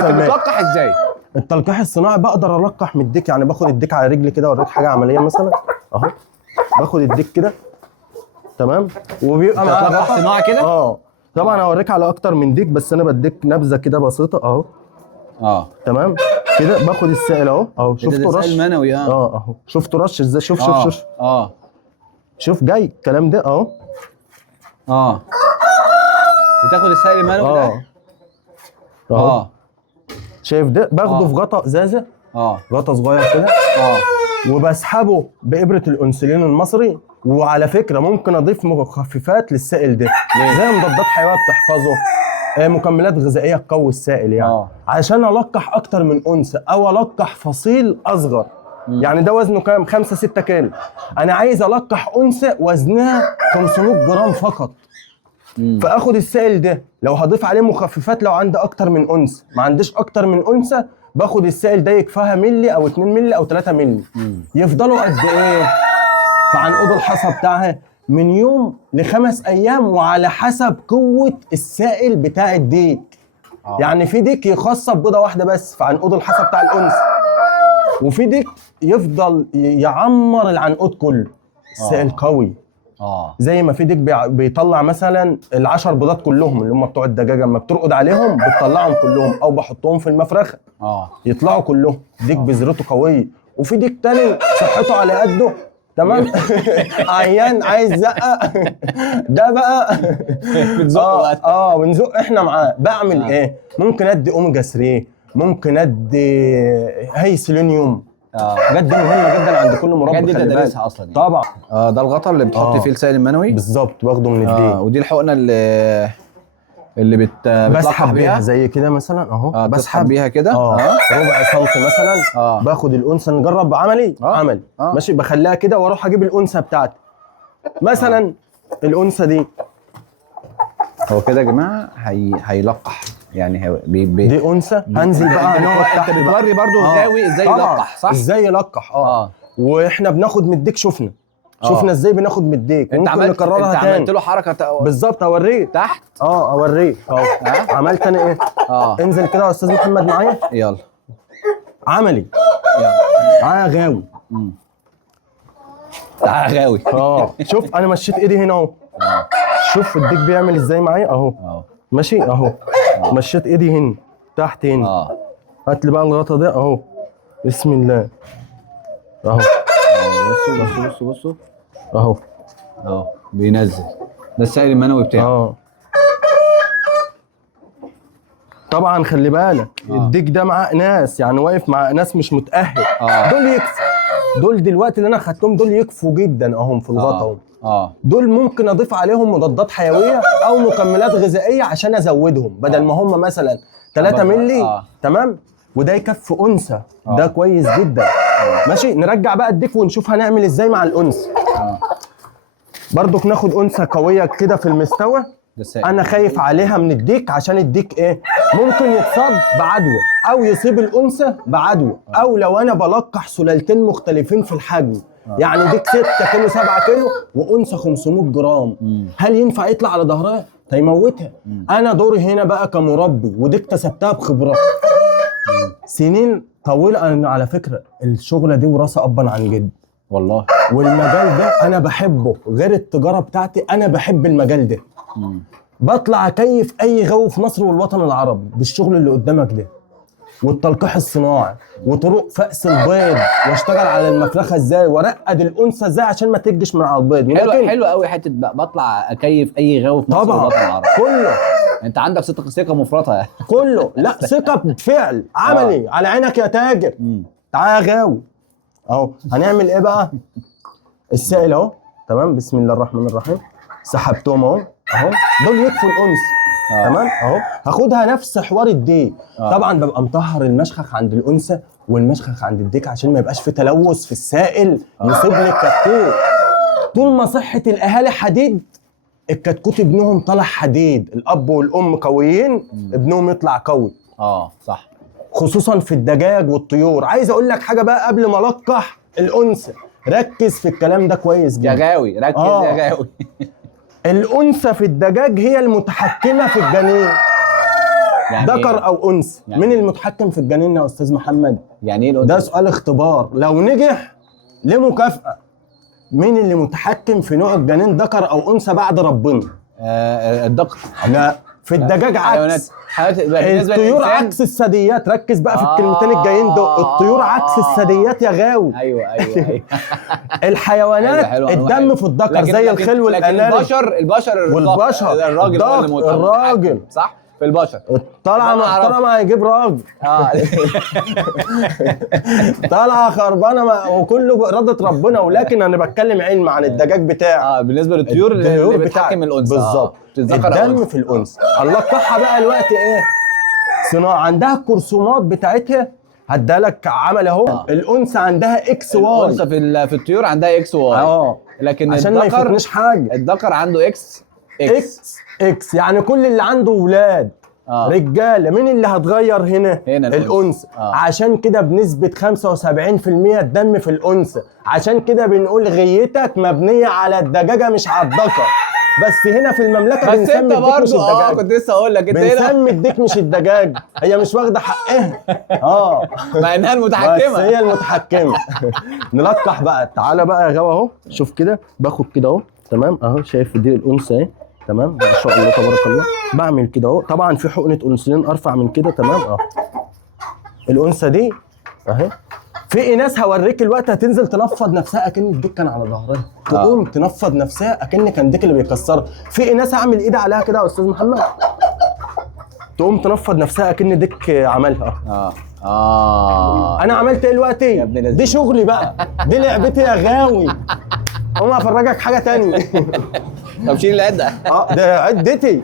انت بتلقح ازاي؟ التلقيح الصناعي بقدر القح من الديك، يعني باخد الديك على رجلي كده، اوريك حاجه عمليه مثلا اهو، باخد الديك كده تمام، وبيبقى معاه تلقح صناعي كده؟ طبعا اوريك على اكتر من ديك، بس انا بديك نبذه كده بسيطه اهو. تمام كده، باخد السائل اهو شفتوا رش منوي اهو شفتوا رش ازاي، شوف شوف جاي الكلام ده اهو. بتاخد السائل المنوي ده اهو شايف ده، باخده في غطا ازازه غطا صغير كده وبسحبه بابره الانسولين المصري. وعلى فكره ممكن اضيف مخففات للسائل ده زي مضادات حيويه بتحفظه، مكملات غذائيه تقوي السائل يعني عشان القح اكتر من انثى او القح فصيل اصغر. يعني ده وزنه كام؟ 5-6 كيلو، انا عايز القح انثى وزنها 500 جرام فقط. فاخد السائل ده لو هضيف عليه مخففات، لو عندي اكتر من انثى، ما عنديش اكتر من انثى، باخد السائل ده يكفيها ملي او 2 ملي او 3 ملي. يفضلوا قد ايه في عنقود الحصى بتاعها؟ من يوم ل5 ايام، وعلى حسب قوه السائل بتاع الديك. يعني في ديك يخصب بيضه واحده بس في عنقود الحصى بتاع الانثى، وفي ديك يفضل يعمر العنقود كله. السائل قوي. زي ما في ديك بيطلع مثلا ال10 بيضات كلهم اللي هم بتوع الدجاجه، اما بترقد عليهم بتطلعهم كلهم، او بحطهم في المفرخه يطلعوا كلهم. ديك بذرته قويه. وفي ديك تاني صحته على قده تمام عيان عايز زقه ده بقى بنزقه بنزق احنا معاه. بعمل ايه؟ ممكن ادي اوميجا 3، ممكن ادي هاي سيلينيوم. الحاجات دي مهمه جدا عند كل مربي. الحاجات دي تدرسها اصلا يعني. طبعا. ده الغطا اللي بتحط فيه السائل المنوي بالظبط، واخده من الديك. ودي الحقنه اللي بسحب بيها زي كده مثلا اهو. بسحب بيها كده ربع سنتي مثلا. باخد الانثى، نجرب عملي ماشي، بخليها كده واروح اجيب الانثى بتاعتي مثلا. الانثى دي هو كده يا جماعه هيلقح يعني دي انثى. هنزل بقى هنقعد تحت. بتوري برضو غاوي ازاي يلقح، صح؟ ازاي يلقح واحنا بناخد من الديك، شفنا ازاي بناخد من الديك. ممكن نكررها تاني. عملت له حركه بالظبط، اوريك تحت اوريك اهو. عملت انا ايه؟ انزل كده يا استاذ محمد معايا، يلا عملي تعالى غاوي. تعالى غاوي. شوف انا مشيت ايدي هنا اهو. شوف الديك بيعمل ازاي معايا اهو. ماشي اهو. مشيت ايدي هنا تحت هنا. هات لي بقى الغطا ده اهو. بسم الله اهو. بصوا اهو بينزل. ده السائل المنوي بتاعه. طبعا خلي بالك الديك ده مع ناس، يعني واقف مع ناس مش متأهل. دول يكفوا. دول دلوقتي اللي انا خدتهم دول يكفوا جدا اهم في الغطا. دول ممكن اضيف عليهم مضادات حيويه او مكملات غذائيه عشان ازودهم، بدل ما هم مثلا 3 مللي تمام، وده يكفي انثى. ده كويس جدا. ماشي، نرجع بقى الديك ونشوف هنعمل ازاي مع الانثى. برضك ناخد انثى قويه كده في المستوى. انا خايف عليها من الديك عشان الديك ايه؟ ممكن يتصاب بعدوى او يصيب الانثى بعدوى، او لو انا بلقح سلالتين مختلفين في الحجم. يعني ديك 6 كيلو 7 كيلو وانثى 500 جرام. هل ينفع يطلع على ظهرها؟ هيموتها. انا دوري هنا بقى كمربي، ودي اكتسبتها بخبرات سنين طويله. انا على فكره الشغله دي وراثه ابا عن جد والله. والمجال ده انا بحبه، غير التجاره بتاعتي انا بحب المجال ده. بطلع اكيف اي غاوي في مصر والوطن العربي بالشغل اللي قدامك ده، والتلقيح الصناعي، وطرق فأس البيض، واشتغل على المفرخه ازاي، وارقد الانثى ازاي عشان ما تجش من على البيض. حلو قوي حته بطلع اكيف اي غاوي في مصر والوطن العربي. كله. انت عندك ثقه مفرطه يعني. كله. لا، ثقه بفعل عملي. على عينك يا تاجر. تعالى غاوي اهو. هنعمل ايه بقى؟ السائل اهو تمام. بسم الله الرحمن الرحيم. سحبتهم اهو. دول يكفوا الانثى. تمام اهو. هاخدها نفس حوار الديك. طبعا ببقى مطهر المشخخ عند الانثى والمشخخ عند الديك عشان ما يبقاش في تلوث في السائل يصيب لي الكتكوت. طول ما صحه الاهالي حديد، الكتكوت ابنهم طلع حديد. الاب والام قويين، ابنهم يطلع قوي. صح. خصوصا في الدجاج والطيور. عايز اقول لك حاجه بقى قبل ما القح الانثى، ركز في الكلام ده كويس جدا يا غاوي. ركز يا غاوي. الانثى في الدجاج هي المتحكمه في الجنين. يعني ذكر إيه؟ او انثى. يعني مين إيه؟ المتحكم في الجنين يا استاذ محمد؟ يعني ايه ده سؤال اختبار، لو نجح ليه مكافأة. مين اللي متحكم في نوع الجنين ذكر او انثى بعد ربنا؟ الدقر. لا، في الدجاج عكس. بالنسبه الطيور للإنسان؟ عكس الثدييات. ركز بقى في الكلمتين الجايين دول. الطيور عكس الثدييات يا غاوي. ايوه ايوه ايوه. الحيوانات حلوة الدم في الذكر زي الخل والاناري. البشر والبشر الراجل هو اللي الراجل صح في البشر. طالعه محترمه هيجيب راجل. طالعه خربانه وكله باراده ربنا، ولكن انا بتكلم علم عن الدجاج بتاعي. بالنسبه للطيور اللي بتحكم الانثى بالظبط. الدم في الانثى. هنلقحها بقى الوقت ايه؟ صناعه. عندها الكرسومات بتاعتها هديها لك عمل اهو. الانثى عندها اكس واي. الانثى في الطيور عندها اكس واي. لكن عشان ما يفوتنيش حاجه. الذكر عنده اكس اكس يعني كل اللي عنده ولاد رجاله. مين اللي هتغير هنا الانثى. عشان كده بنسبه 75% الدم في الانثى. عشان كده بنقول غيتك مبنيه على الدجاجه مش على الذكر. بس هنا في المملكه بنسمي الديك مش الدجاج. كنت لسه هقول لك بنسمي الديك مش الدجاج. هي مش واخده حقها. مع انها المتحكمه. بس هي المتحكمه. نلقح بقى. تعالى بقى يا غوا اهو. شوف كده باخد كده اهو. تمام اهو. شايف دي الانثى اهي. تمام ما شاء الله تبارك الله. بعمل كده اهو. طبعا في حقنه انسولين ارفع من كده. تمام الانثى دي اهي. في ناس هوريك الوقت هتنزل تنفض نفسها اكن الديك كان على ظهرها. تقوم تنفض نفسها اكن كان الديك اللي بيكسرها. في ناس هعمل ايدي عليها كده يا استاذ محمد. تقوم تنفض نفسها اكن ديك عملها. انا عملت ايه دلوقتي؟ دي شغلي بقى. دي لعبتي يا غاوي. قوم افرجك حاجه تانية. طب شيل العده. ده عدتي.